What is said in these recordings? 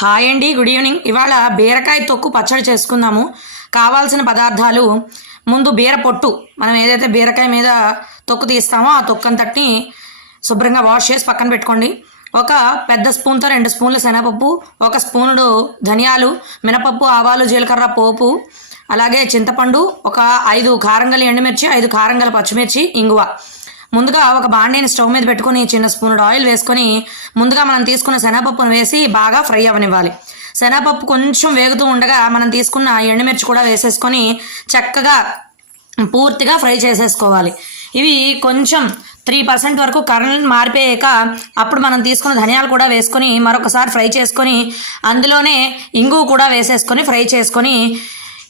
Hi అండి, good evening. ఇవాళ బీరకాయ తొక్కు పచ్చడి చేసుకుందాము. కావాల్సిన పదార్థాలు: ముందు బీర పొట్టు, మనం ఏదైతే బీరకాయ మీద తొక్కు తీస్తామో ఆ తొక్కు అంతటిని శుభ్రంగా వాష్ చేసి పక్కన పెట్టుకోండి. ఒక పెద్ద స్పూన్తో 2 స్పూన్ల శనగపప్పు, 1 స్పూనుడు ధనియాలు, మినపప్పు, ఆవాలు, జీలకర్ర పోపు, అలాగే చింతపండు, ఒక 5 కారంగల ఎండుమిర్చి, 5 కారంగల పచ్చిమిర్చి, ఇంగువ. ముందుగా ఒక బాండీని స్టవ్ మీద పెట్టుకొని చిన్న స్పూన్ ఆయిల్ వేసుకొని ముందుగా మనం తీసుకున్న శనగపప్పును వేసి బాగా ఫ్రై అవ్వనివ్వాలి. శనగపప్పు కొంచెం వేగుతూ ఉండగా మనం తీసుకున్న ఎండుమిర్చి కూడా వేసేసుకొని చక్కగా పూర్తిగా ఫ్రై చేసేసుకోవాలి. ఇవి కొంచెం 3% వరకు కలర్ మారిపోయాక అప్పుడు మనం తీసుకున్న ధనియాలు కూడా వేసుకొని మరొకసారి ఫ్రై చేసుకొని అందులోనే ఇంగువ కూడా వేసేసుకొని ఫ్రై చేసుకొని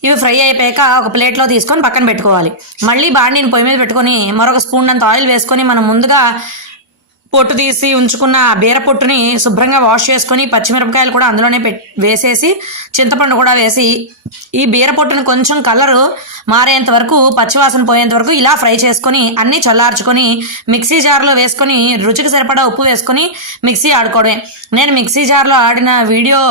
ఇవి ఫ్రై అయిపోయాక ఒక ప్లేట్లో తీసుకొని పక్కన పెట్టుకోవాలి. మళ్ళీ బాండీని పొయ్యి మీద పెట్టుకొని మరొక స్పూన్ అంత ఆయిల్ వేసుకొని మనం ముందుగా పొట్టు తీసి ఉంచుకున్న బీర పొట్టుని శుభ్రంగా వాష్ చేసుకొని పచ్చిమిరపకాయలు కూడా అందులోనే వేసేసి చింతపండు కూడా వేసి ఈ బీర పొట్టుని కొంచెం కలరు మారేంత వరకు, పచ్చివాసన పోయేంత వరకు ఇలా ఫ్రై చేసుకొని అన్నీ చల్లార్చుకొని మిక్సీ జార్లో వేసుకొని రుచికి సరిపడా ఉప్పు వేసుకొని మిక్సీ ఆడుకోవడమే. నేను మిక్సీ జార్లో ఆడిన వీడియో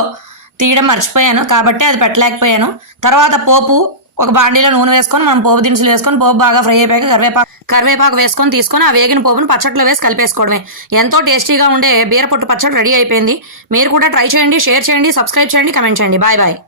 తీయడం మర్చిపోయాను కాబట్టి అది పెట్టలేకపోయాను. తర్వాత పోపు, ఒక బాండీలో నూనె వేసుకొని మనం పోపు దినుసులు వేసుకొని పోపు బాగా ఫ్రై అయిపోయాక కరివేపాకు వేసుకొని తీసుకొని ఆ వేగిన పోపును పచ్చట్లో వేసి కలిపేసుకోవడమే. ఎంతో టేస్టీగా ఉండే బీరపొట్టు పచ్చడి రెడీ అయిపోయింది. మీరు కూడా ట్రై చేయండి, షేర్ చేయండి, సబ్స్క్రైబ్ చేయండి, కమెంట్ చేయండి. Bye bye.